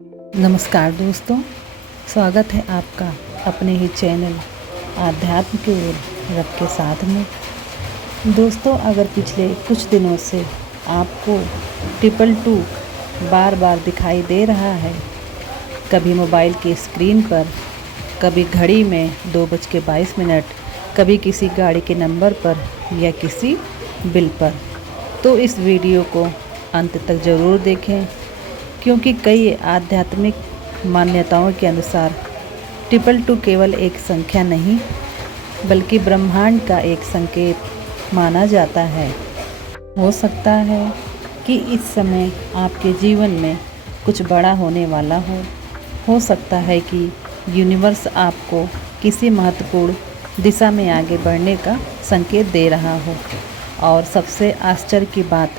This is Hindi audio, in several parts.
नमस्कार दोस्तों, स्वागत है आपका अपने ही चैनल आध्यात्म की ओर रब के साथ में। दोस्तों, अगर पिछले कुछ दिनों से आपको 222 बार बार दिखाई दे रहा है, कभी मोबाइल की स्क्रीन पर, कभी घड़ी में 2:22, कभी किसी गाड़ी के नंबर पर या किसी बिल पर, तो इस वीडियो को अंत तक ज़रूर देखें, क्योंकि कई आध्यात्मिक मान्यताओं के अनुसार 222 केवल एक संख्या नहीं बल्कि ब्रह्मांड का एक संकेत माना जाता है। हो सकता है कि इस समय आपके जीवन में कुछ बड़ा होने वाला हो सकता है कि यूनिवर्स आपको किसी महत्वपूर्ण दिशा में आगे बढ़ने का संकेत दे रहा हो। और सबसे आश्चर्य की बात,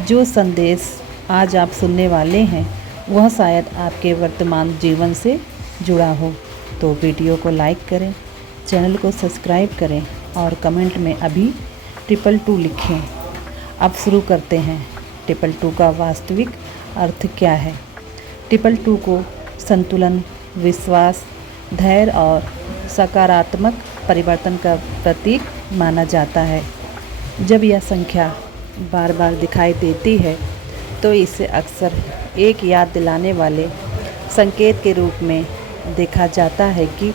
जो संदेश आज आप सुनने वाले हैं वह शायद आपके वर्तमान जीवन से जुड़ा हो। तो वीडियो को लाइक करें, चैनल को सब्सक्राइब करें और कमेंट में अभी 222 लिखें। अब शुरू करते हैं। 222 का वास्तविक अर्थ क्या है? 222 को संतुलन, विश्वास, धैर्य और सकारात्मक परिवर्तन का प्रतीक माना जाता है। जब यह संख्या बार बार दिखाई देती है तो इसे अक्सर एक याद दिलाने वाले संकेत के रूप में देखा जाता है कि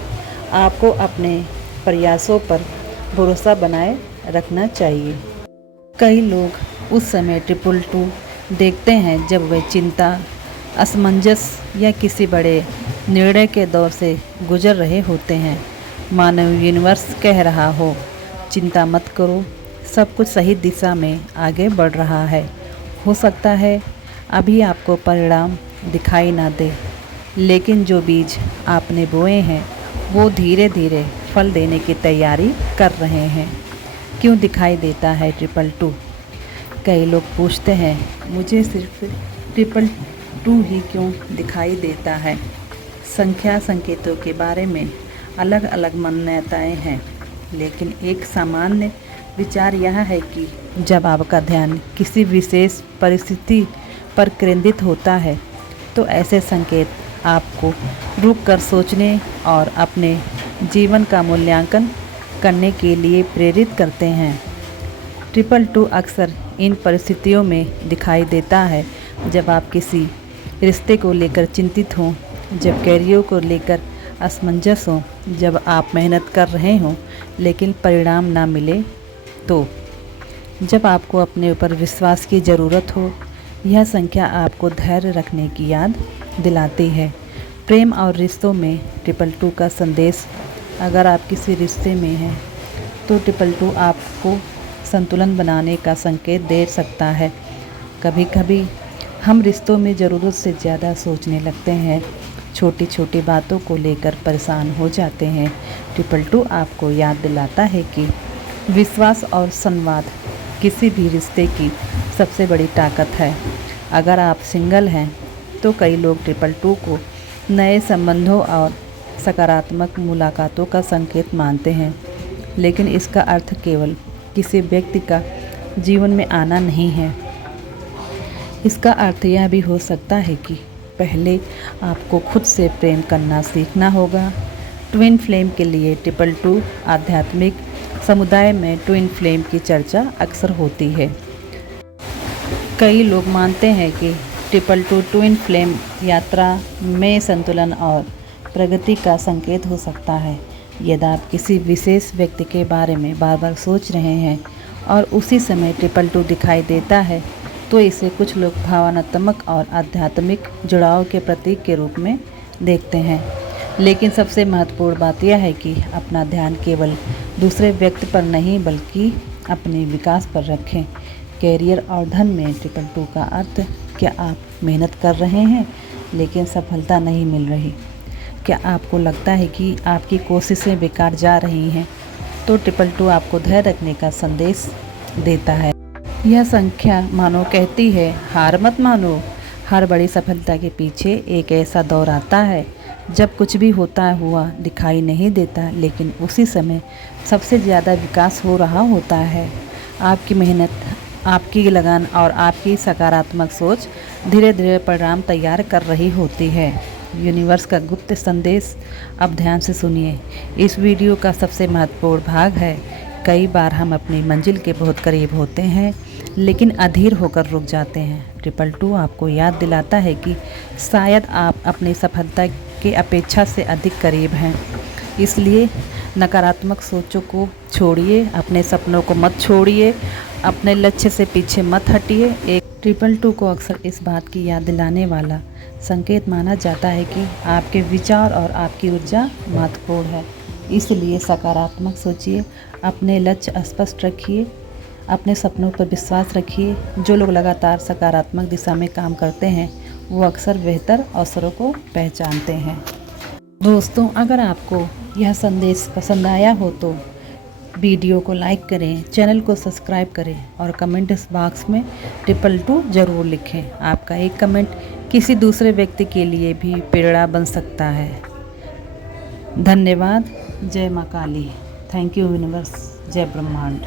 आपको अपने प्रयासों पर भरोसा बनाए रखना चाहिए। कई लोग उस समय 222 देखते हैं जब वे चिंता, असमंजस या किसी बड़े निर्णय के दौर से गुजर रहे होते हैं। मानव यूनिवर्स कह रहा हो, चिंता मत करो, सब कुछ सही दिशा में आगे बढ़ रहा है। हो सकता है अभी आपको परिणाम दिखाई ना दे, लेकिन जो बीज आपने बोए हैं वो धीरे धीरे फल देने की तैयारी कर रहे हैं। क्यों दिखाई देता है 222? कई लोग पूछते हैं, मुझे सिर्फ 222 ही क्यों दिखाई देता है? संख्या संकेतों के बारे में अलग अलग मान्यताएं हैं, लेकिन एक सामान्य विचार यह है कि जब आपका ध्यान किसी विशेष परिस्थिति पर केंद्रित होता है तो ऐसे संकेत आपको रुककर सोचने और अपने जीवन का मूल्यांकन करने के लिए प्रेरित करते हैं। 222 अक्सर इन परिस्थितियों में दिखाई देता है जब आप किसी रिश्ते को लेकर चिंतित हों, जब कैरियर को लेकर असमंजस हो, जब आप मेहनत कर रहे हों लेकिन परिणाम ना मिले, तो जब आपको अपने ऊपर विश्वास की ज़रूरत हो। यह संख्या आपको धैर्य रखने की याद दिलाती है। प्रेम और रिश्तों में 222 का संदेश, अगर आप किसी रिश्ते में हैं तो 222 आपको संतुलन बनाने का संकेत दे सकता है। कभी कभी हम रिश्तों में ज़रूरत से ज़्यादा सोचने लगते हैं, छोटी छोटी बातों को लेकर परेशान हो जाते हैं। 222 आपको याद दिलाता है कि विश्वास और संवाद किसी भी रिश्ते की सबसे बड़ी ताकत है। अगर आप सिंगल हैं तो कई लोग 222 को नए संबंधों और सकारात्मक मुलाकातों का संकेत मानते हैं, लेकिन इसका अर्थ केवल किसी व्यक्ति का जीवन में आना नहीं है। इसका अर्थ यह भी हो सकता है कि पहले आपको खुद से प्रेम करना सीखना होगा। ट्विन फ्लेम के लिए 222 आध्यात्मिक समुदाय में ट्विन फ्लेम की चर्चा अक्सर होती है। कई लोग मानते हैं कि 222 ट्विन फ्लेम यात्रा में संतुलन और प्रगति का संकेत हो सकता है। यदि आप किसी विशेष व्यक्ति के बारे में बार बार सोच रहे हैं और उसी समय 222 दिखाई देता है, तो इसे कुछ लोग भावनात्मक और आध्यात्मिक जुड़ाव के प्रतीक के रूप में देखते हैं। लेकिन सबसे महत्वपूर्ण बात यह है कि अपना ध्यान केवल दूसरे व्यक्ति पर नहीं बल्कि अपने विकास पर रखें। कैरियर और धन में 222 का अर्थ, क्या आप मेहनत कर रहे हैं लेकिन सफलता नहीं मिल रही? क्या आपको लगता है कि आपकी कोशिशें बेकार जा रही हैं? तो 222 आपको धैर्य रखने का संदेश देता है। यह संख्या मानो कहती है, हार मत मानो। हर बड़ी सफलता के पीछे एक ऐसा दौर आता है जब कुछ भी होता हुआ दिखाई नहीं देता, लेकिन उसी समय सबसे ज़्यादा विकास हो रहा होता है। आपकी मेहनत आपकी लगन और आपकी सकारात्मक सोच धीरे धीरे परिणाम तैयार कर रही होती है। यूनिवर्स का गुप्त संदेश अब ध्यान से सुनिए। इस वीडियो का सबसे महत्वपूर्ण भाग है। कई बार हम अपनी मंजिल के बहुत करीब होते हैं लेकिन अधीर होकर रुक जाते हैं। 222 आपको याद दिलाता है कि शायद आप अपनी सफलता के अपेक्षा से अधिक करीब हैं। इसलिए नकारात्मक सोचों को छोड़िए, अपने सपनों को मत छोड़िए, अपने लक्ष्य से पीछे मत हटिए। 222 को अक्सर इस बात की याद दिलाने वाला संकेत माना जाता है कि आपके विचार और आपकी ऊर्जा महत्वपूर्ण है। इसलिए सकारात्मक सोचिए, अपने लक्ष्य स्पष्ट रखिए, अपने सपनों पर विश्वास रखिए। जो लोग लगातार सकारात्मक दिशा में काम करते हैं वो अक्सर बेहतर अवसरों को पहचानते हैं। दोस्तों, अगर आपको यह संदेश पसंद आया हो तो वीडियो को लाइक करें, चैनल को सब्सक्राइब करें और कमेंट बॉक्स में 222 ज़रूर लिखें। आपका एक कमेंट किसी दूसरे व्यक्ति के लिए भी प्रेरणा बन सकता है। धन्यवाद। जय माँ काली। Thank you universe. जय ब्रह्मांड।